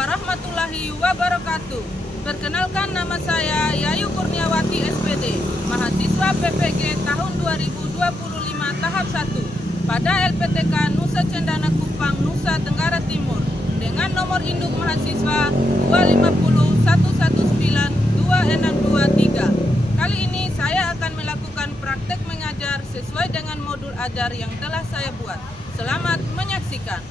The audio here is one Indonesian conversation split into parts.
warahmatullahi wabarakatuh. Perkenalkan, nama saya Yayu Kurniawati SPD, mahasiswa PPG tahun 2025 tahap 1 pada LPTK Nusa Cendana Kupang, Nusa Tenggara Timur dengan nomor induk mahasiswa 250119263. Kali ini saya akan melakukan praktek mengajar sesuai dengan modul ajar yang telah saya buat. Selamat menyaksikan.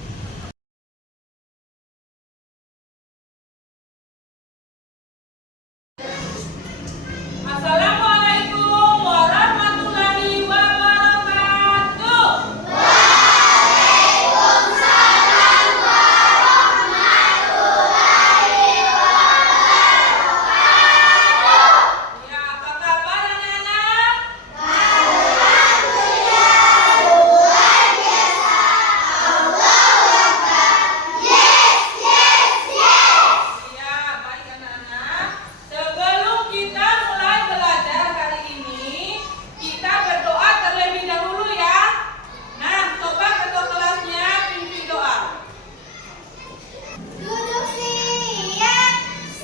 Assalamualaikum warahmatullahi wabarakatuh. Waalaikumsalam warahmatullahi wabarakatuh. Ya, apa kabar anak-anak? Alhamdulillah, luar biasa. Allahu Akbar. Yes, yes, yes. Ya, baik anak-anak. Sebelum kita mulai belajar hari ini, kita berdoa terlebih dahulu ya. Nah, coba ketua kelasnya pimpin doa. Duduk siap.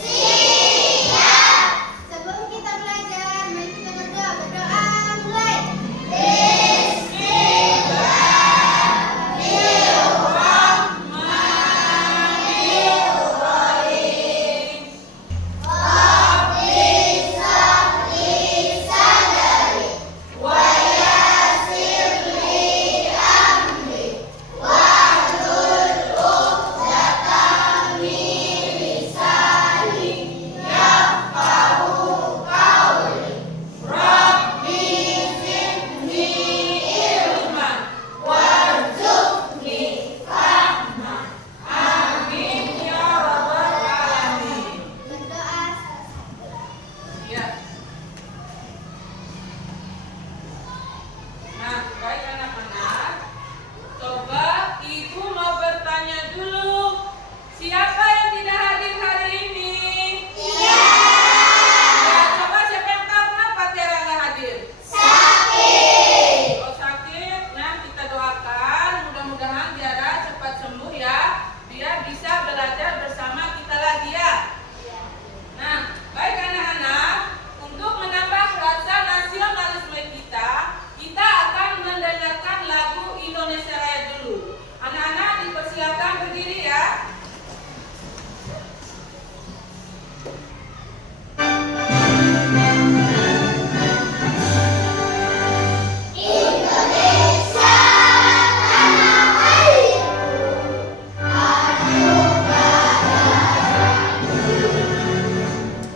Siap. Sebelum kita belajar, mari kita berdoa. Berdoa mulai. Bismillahirrahmanirrahim. Rabbi shrah sadri wa yassir li amri wahlul 'uqdatam min lisani yafqahu qawli. Rabbi zidni ilman warzuqni fahma. Amin ya rabbal alamin. Berdoa. Ya. Nah, baik anak-anak. Coba ibu mau bertanya dulu. Siapa yang tidak hadir hari ini? Ya, coba siapa yang tahu kenapa Tiara nggak hadir? Sakit. Kalau sakit, nah kita doakan mudah-mudahan Tiara cepat sembuh ya, biar bisa belajar bersama kita lagi ya. Nah, baik anak-anak, untuk menambah rasa nasionalisme kita akan mendengarkan lagu Indonesia Raya dulu. Anak-anak dipersilakan berdiri ya. Indonesia tanah airku, aduh padaku.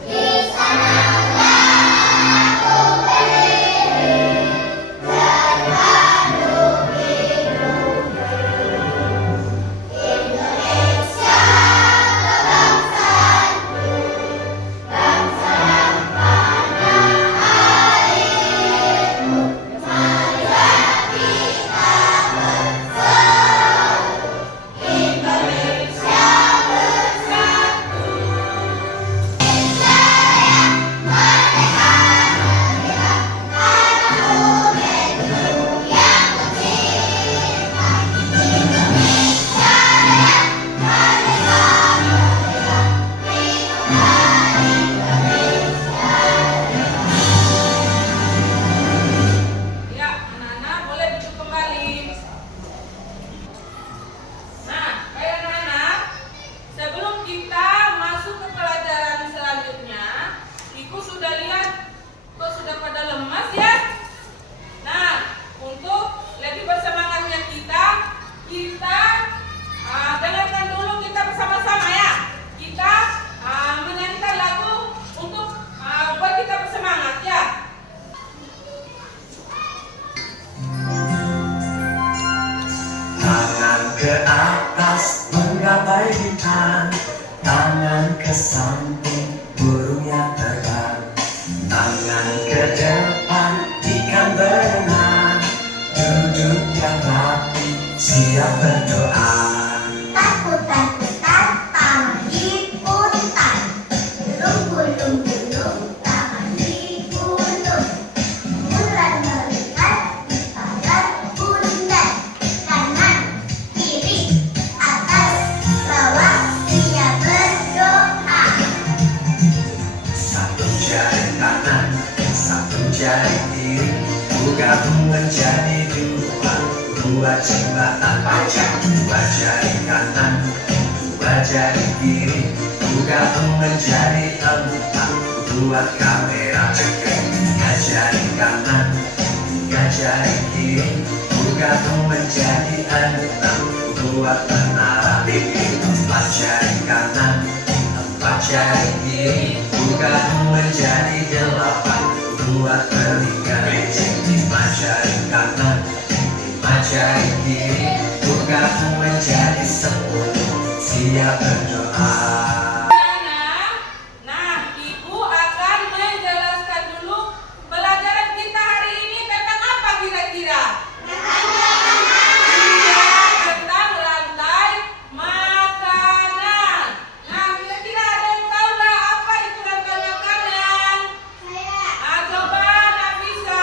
Di sanalah aku berdiri, terpadu hidupku. Indonesia kebangsaanku, bangsa dan tanah airku. Marilah kita bersatu, Indonesia bersatu. Jaya merdeka merdeka, anakku negeriku yang kucinta. Indonesia Raya merdeka merdeka, lindungilah Indonesia Raya. Ya, anak-anak boleh duduk kembali. Nah, baik anak-anak, sebelum kita masuk ke pelajaran selanjutnya, Ibu sudah lihat kok sudah pada lemas ya? Nah, untuk lebih bersemangatnya kita dengarkan dulu kita bersama-sama ya. Kita menyanyikan lagu untuk buat kita bersemangat ya. Tangan ke atas menggapai bintang, tangan ke samping burung yang terbang, tangan ke depan ikan berenang, duduk yang rapi siap berdoa. Takut-takutan tangan diputar, gulung-gulung tangan digulung, bulan melihat pada bunda, kanan kiri atas bawah siap dua jembatan panjang, dua jari kanan, dua jari kiri, gabung menjadi empat. Buat kamera cekek, tiga jari kanan, tiga jari kiri, gabung menjadi enam. Buat menara bikin empat jari kanan, empat jari kiri, gabung menjadi delapan. Buat pelingkar licin, lima jari kanan, lima jari kiri, gabung menjadi 10. Siap berdoa. Nah, Ibu akan menjelaskan dulu pelajaran kita hari ini tentang apa kira-kira? Iya, tentang rantai makanan. Nah, kira-kira ada yang tahu nggak apa itu rantai makanan? Saya. Coba Nafisa.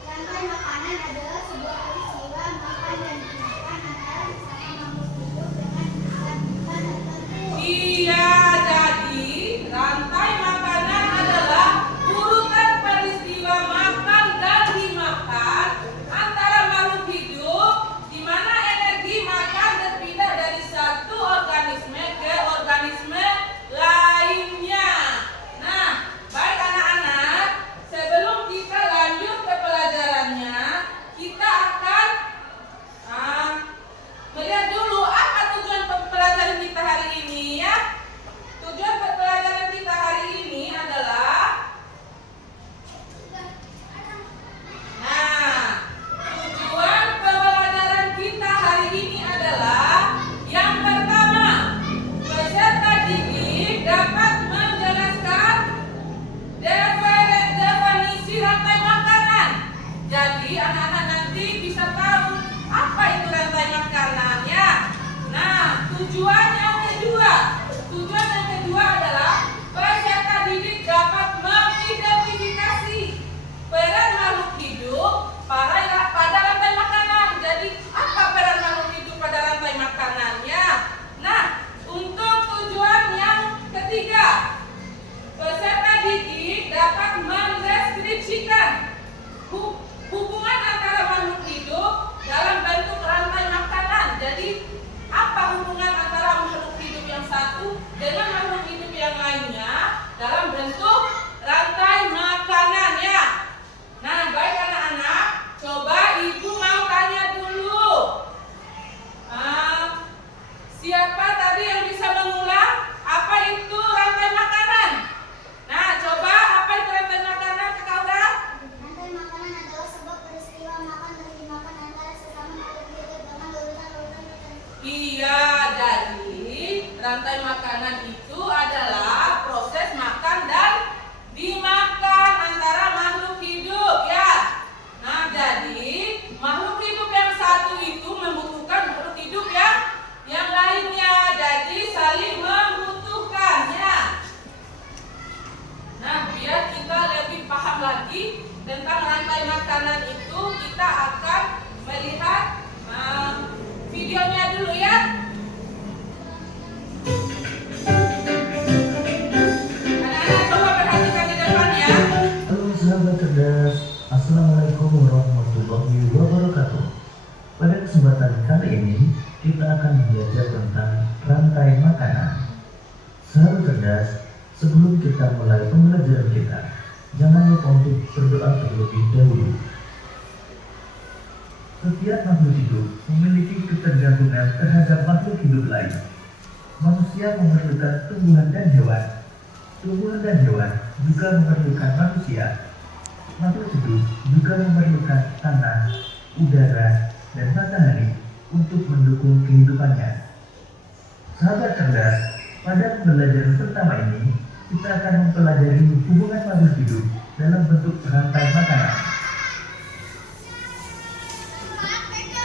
Rantai makanan adalah sebuah peristiwa makan dan dimakan antara sesama makhluk hidup dengan ketentuan tertentu. Iya, jadi rantai makanan adalah urutan peristiwa makan dan dimakan antara makhluk hidup di mana energi makan berpindah dari satu organisme ke organisme lainnya. Nah, baik anak-anak, sebelum kita lanjut ke pelajarannya, kita akan melihat dulu apa tujuan pelajaran kita hari ini ya. Tujuan pelajaran kita hari ini adalah tujuan pembelajaran kita hari ini adalah yang pertama, peserta didik dapat menjelaskan definisi rantai makanan. Jadi anak-anak nanti bisa tahu apa itu rantai makanan ya. Nah, tujuan yang kedua adalah peserta didik dapat mengidentifikasi peran makhluk hidup pada rantai makanan. Jadi apa peran makhluk hidup pada rantai makanannya? Nah, untuk tujuan yang ketiga, peserta didik dapat mendeskripsikan hubungan antara makhluk hidup dalam bentuk rantai makanan. Jadi apa hubungan antara makhluk hidup yang satu dengan makhluk hidup yang lainnya dalam bentuk rantai makanan ya. Nah, baik anak-anak, coba Ibu mau tanya dulu. Siapa tadi yang bisa mengulang apa itu rantai makanan? Nah, coba apa itu rantai makanan, Kak Aura? Rantai makanan adalah sebuah peristiwa makan dan dimakan antara sesama makhluk hidup dengan urutan-urutan tertentu. Iya, jadi rantai makanan itu adalah proses makan dan dimakan antara makhluk hidup ya. Nah, jadi makhluk hidup yang satu itu membutuhkan makhluk hidup yang lainnya. Jadi saling membutuhkan ya. Nah, biar kita lebih paham lagi tentang rantai makanan itu, kita akan melihat videonya dulu ya. Anak-anak coba perhatikan di depan ya. Halo sahabat cerdas, Assalamualaikum warahmatullahi wabarakatuh. Pada kesempatan kali ini kita akan belajar tentang rantai makanan. Sahabat cerdas, sebelum kita mulai pembelajaran kita, jangan lupa untuk berdoa terlebih dahulu. Setiap makhluk hidup memiliki ketergantungan terhadap makhluk hidup lain. Manusia memerlukan tumbuhan dan hewan. Tumbuhan dan hewan juga memerlukan manusia. Makhluk hidup juga memerlukan tanah, udara, dan matahari untuk mendukung kehidupannya. Sahabat cerdas, pada pembelajaran pertama ini kita akan mempelajari hubungan makhluk hidup dalam bentuk rantai makanan.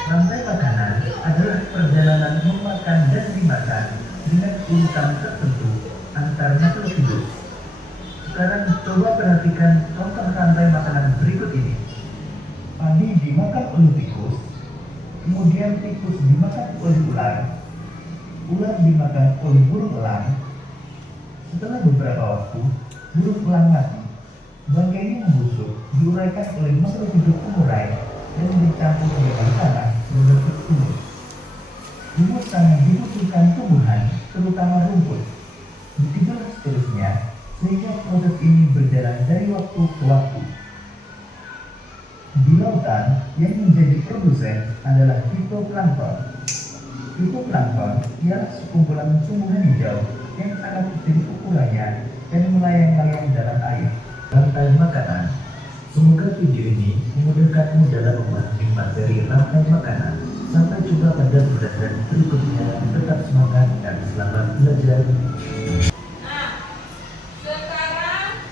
Rantai makanan adalah perjalanan memakan dan dimakan dengan urutan tertentu antar makhluk hidup. Sekarang coba perhatikan contoh rantai makanan berikut ini. Padi dimakan oleh tikus, kemudian tikus dimakan oleh ular, ular dimakan oleh burung elang. Setelah beberapa waktu, burung elang mati. Bangkainya membusuk, diuraikan oleh makhluk hidup pengurai dan dicampur dengan tanah membentuk humus. Humus sangat dibutuhkan tumbuhan, terutama rumput. Begitulah seterusnya, sehingga proses ini berjalan dari waktu ke waktu. Di lautan, yang menjadi produsen adalah fitoplankton. Fitoplankton ialah sekumpulan tumbuhan hijau yang sangat kecil ukurannya dan melayang-layang dalam air. Rantai makanan. Semoga video ini memudahkanmu dalam memahami materi rantai makanan. Sampai jumpa pada pelajaran berikutnya. Tetap semangat dan selamat belajar. Nah, sekarang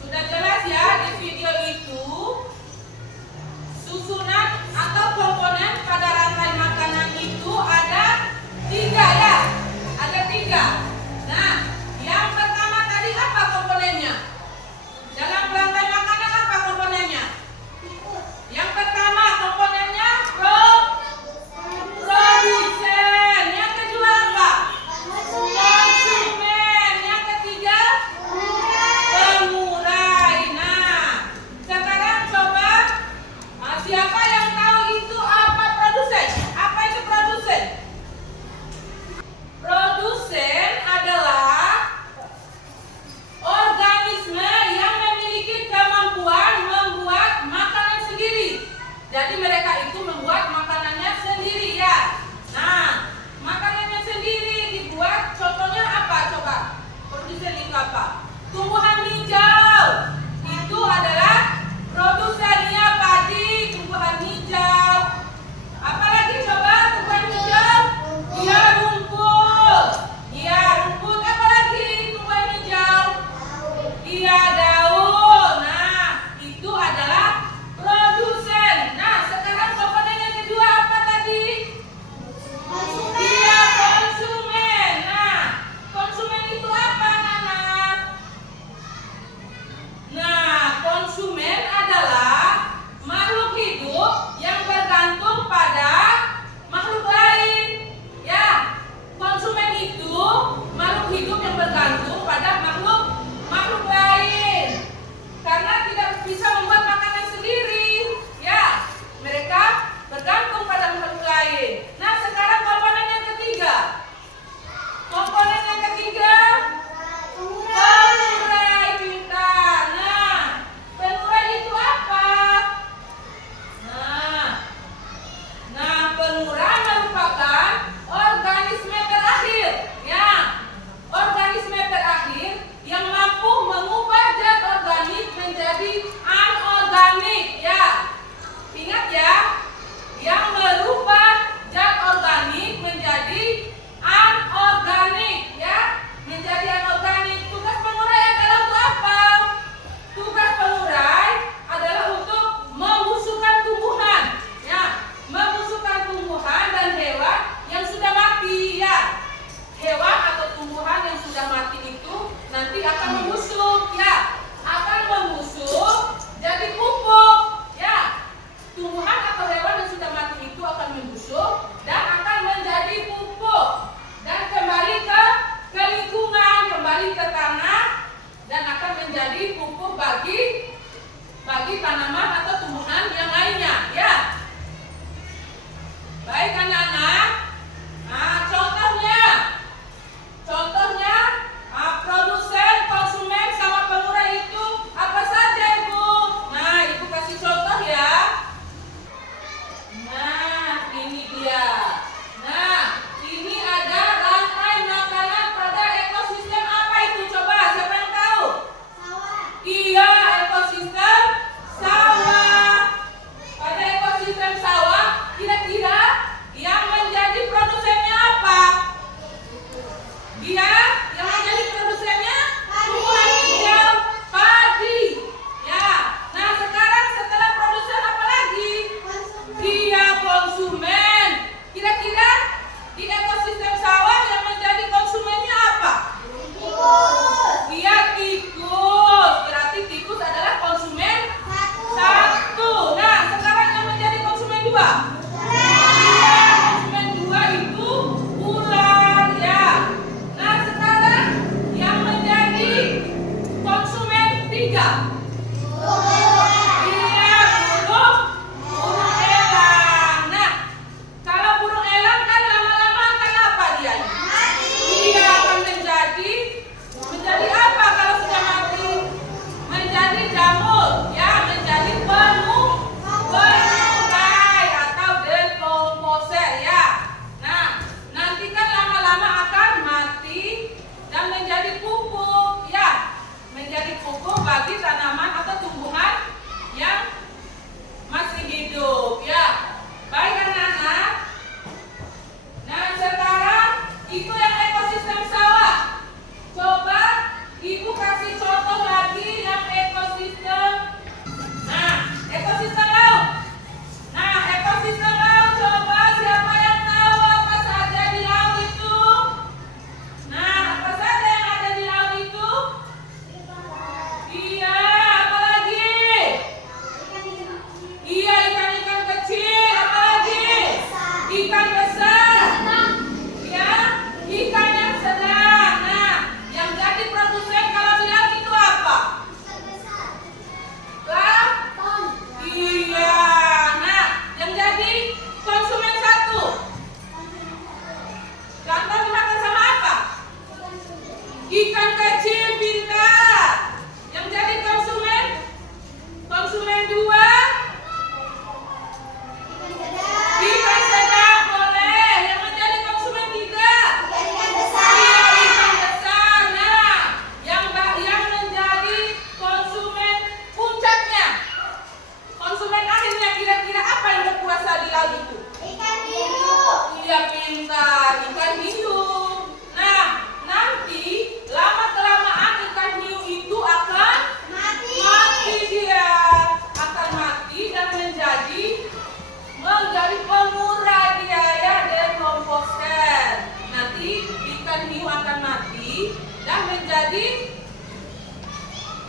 sudah jelas ya di video itu susunan atau komponen pada rantai makanan itu ada 3 ya, ada 3. Nah, yang pertama tadi apa komponennya? Dalam rantai makanan apa komponennya? Yang pertama komponennya produsen. Yang kedua apa?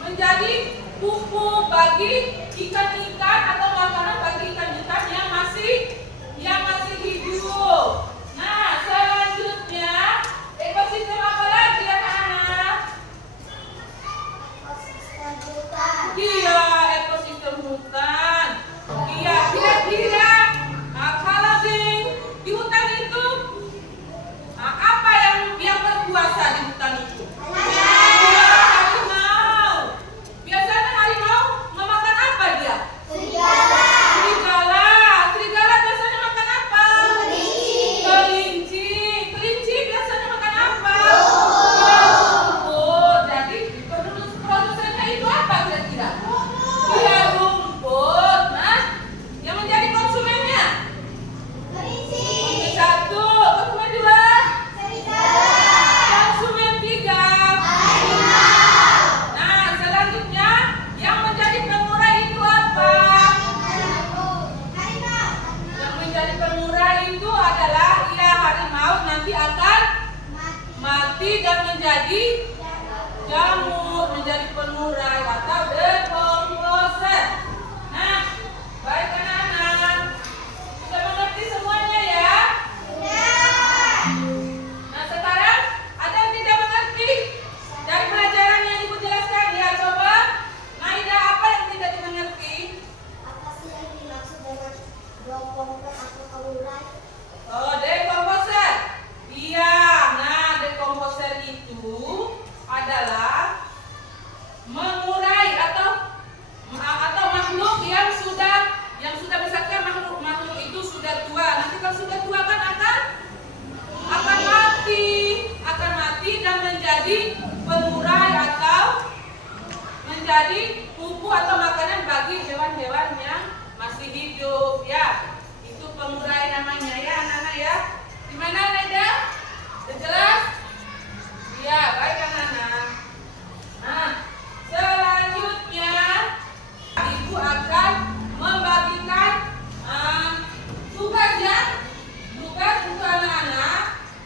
menjadi pupuk bagi ikan-ikan atau makanan bagi ikan-ikan yang masih hidup. Nah, selanjutnya ekosistem apa lagi ya anak? Ekosistem hutan. Iya, ekosistem hutan. Iya, kira-kira kalau di hutan itu apa yang berkuasa di hutan itu? Iya, harimau. Biasanya harimau memakan apa dia? Serigala. Serigala biasanya makan apa? Kelinci. Kelinci biasanya makan apa? Rumput. Jadi produsennya itu apa kira-kira? Iya, rumput. Nah, yang menjadi konsumennya? Kelinci. Satu, konsumen dua, Serigala. konsumen tiga. Harimau. Nah, selanjutnya yang menjadi pengurai itu apa? Harimau. Yang menjadi pengurai itu adalah ya harimau nanti akan mati dan menjadi jamur, menjadi pengurai atau decomposer. Nah, baik anak-anak, sudah mengerti semuanya ya? Nah, sekarang ada yang tidak mengerti dari pelajaran yang Ibu jelaskan ya? Coba, Maida, apa yang tidak dimengerti? Apa sih yang dimaksud dengan decomposer atau pengurai? Oh, decomposer. Iya, nah decomposer itu adalah mengurai atau makhluk yang sudah misalkan makhluk itu sudah tua. Nanti kalau sudah tua kan akan mati dan menjadi pengurai atau menjadi pupuk atau makanan bagi hewan-hewan yang masih hidup ya. Itu pengurai namanya ya anak-anak ya. Gimana Naida? Sudah jelas? Iya, baik anak-anak. Nah, selanjutnya Ibu akan membagikan tugas ya. Tugas untuk anak-anak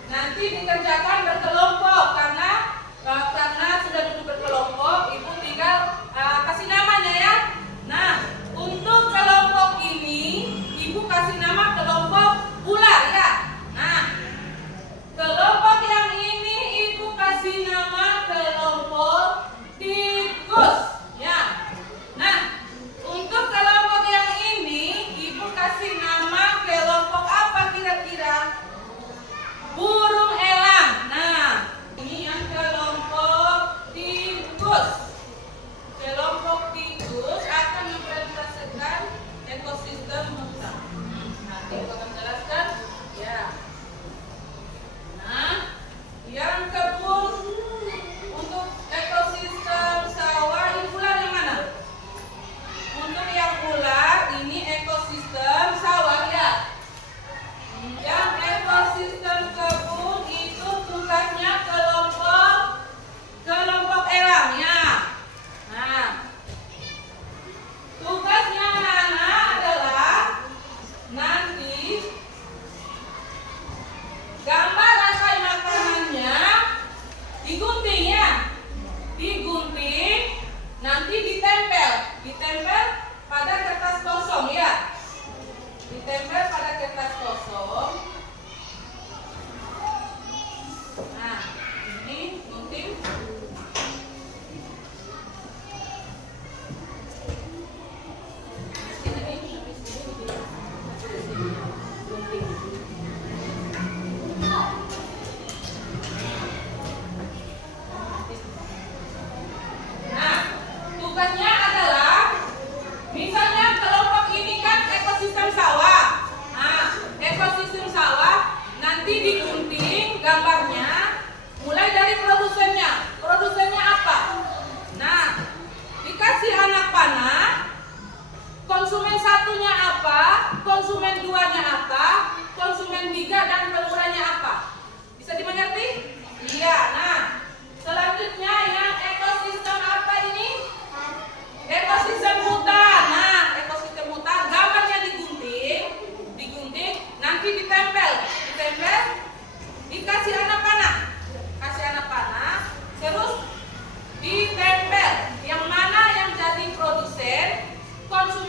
nanti dikerjakan berkelompok karena sudah duduk berkelompok, Ibu tinggal kasih namanya ya. Nah, untuk kelompok ini Ibu kasih nama kelompok ular ya. Nah, kelompok yang ini Ibu kasih nama kelompok tikus ya. Nah, untuk kelompok yang ini Ibu kasih nama kelompok apa kira-kira? Burung elang.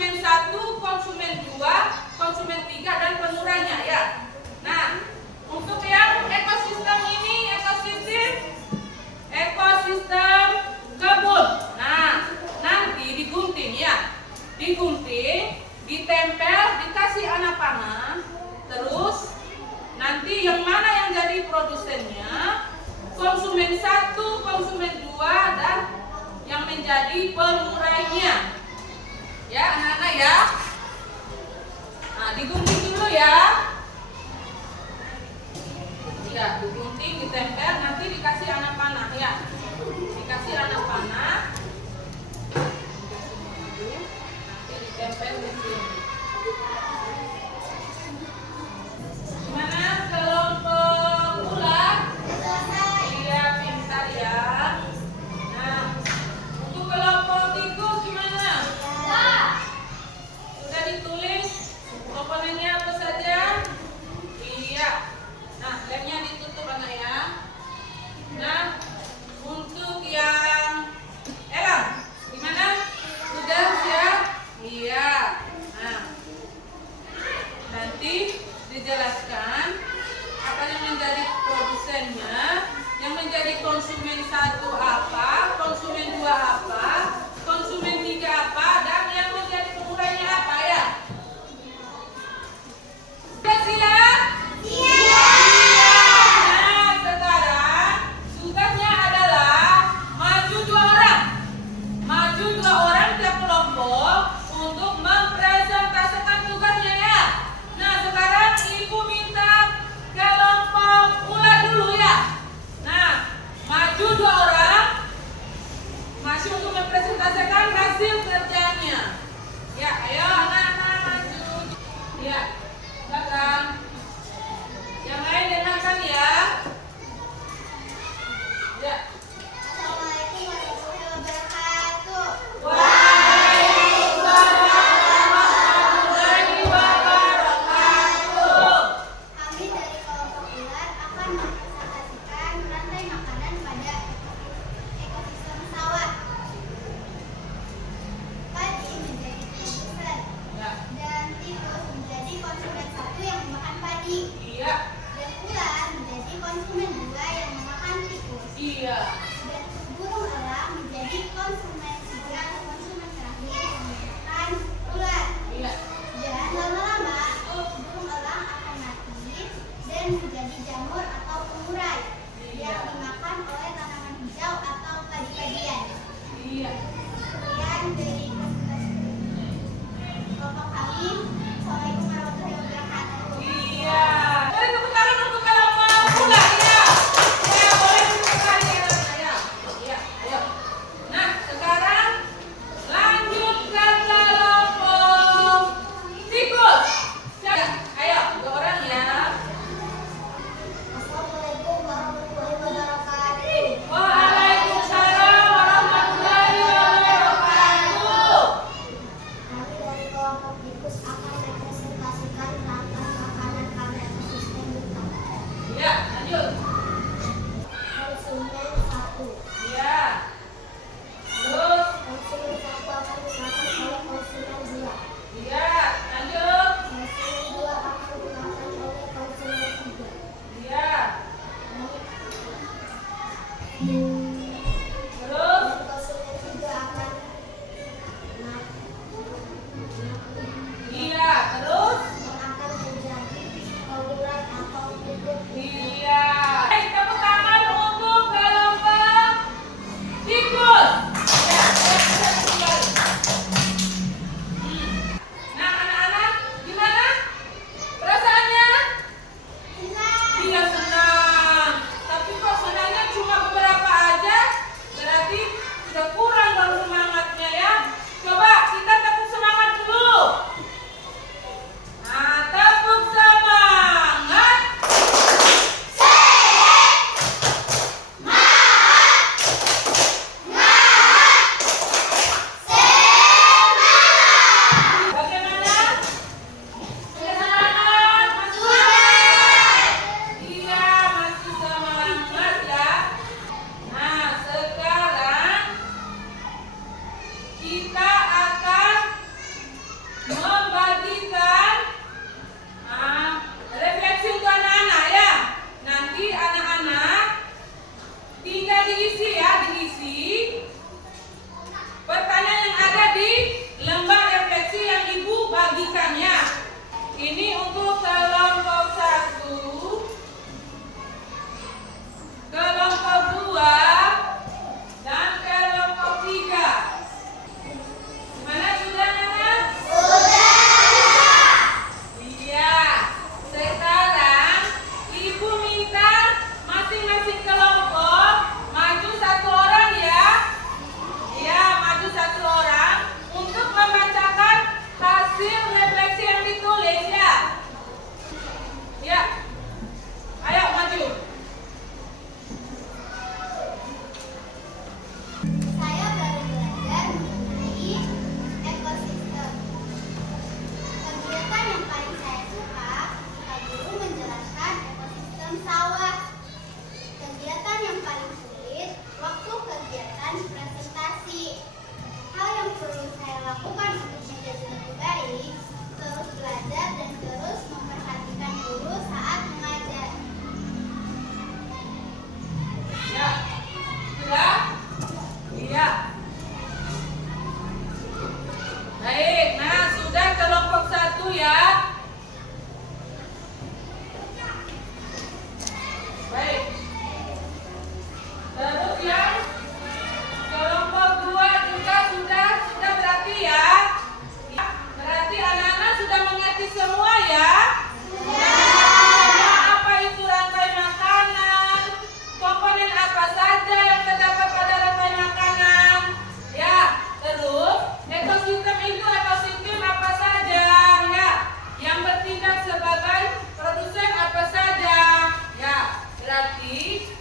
konsumen 1, konsumen 2, konsumen 3, dan pengurainya ya. Nah, untuk yang ekosistem ini, ekosistem kebun. Nah, nanti digunting ya. Digunting, ditempel, dikasih anak panah. Terus nanti yang mana yang jadi produsennya? Konsumen 1, konsumen 2, dan yang menjadi pengurainya. Ya, anak-anak ya. Nah, digunting dulu ya. Ya, digunting, ditempel, nanti dikasih anak panah ya. Dikasih anak panah. Nanti ditempel di sini. Gimana kelompok ulang? Iya, pintar ya. Nah, untuk kelompok tikus gimana? Sudah ditulis komponennya apa saja? Iya. Nah, lemnya ditutup anak ya. Nah, untuk yang Elang, gimana? Sudah siap? Iya. Nah, nanti dijelaskan apa yang menjadi produsennya, yang menjadi konsumen 1 apa, konsumen 2 apa, konsumen 3 apa, dan yang menjadi pengurainya apa ya. Sudah siap? Iya. Nah, sekarang tugasnya adalah maju 2 orang. Maju 2 orang tiap kelompok untuk mempresentasikan tugasnya ya. Nah, sekarang ibu minta kelompok ular dulu ya. Nah, maju 2 orang, masih untuk mempresentasikan hasil kerjanya. Ya, ayo anak-anak maju. Ya, belakang. Yang lain dengarkan ya. Ya. Assalamualaikum warahmatullahi wabarakatuh. Warahmatullahi wabarakatuh. Kami dari kelompok ular akan mempresentasikan rantai makanan pada ekosistem sawah. Padi menjadi produsen Ya. dan tikus menjadi konsumen 1 yang memakan padi. Iya. Dan ular menjadi konsumen 2 yang memakan tikus. Iya. Dan burung elang menjadi konsumen 3 atau konsumen terakhir yang memakan ular. Iya. Dan lama-lama burung elang akan mati dan menjadi jamur atau pengurai yang dimakan oleh tanaman hijau atau padi-padian. Iya. Sekian dari kelompok kami. Assalamualaikum warahmatullahi wabarakatuh. Iya. Boleh tepuk tangan untuk kelompok ular ya. Ya, boleh tepuk tangan ya.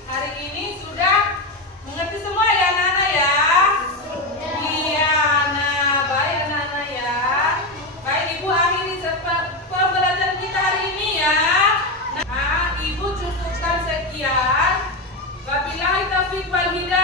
hari ini sudah mengerti semua ya anak-anak ya? Iya, nah baik anak-anak ya. Baik Ibu akhiri pembelajaran kita hari ini ya. Nah Ibu cukupkan sekian. Wabillahi taufiq wal hidayah.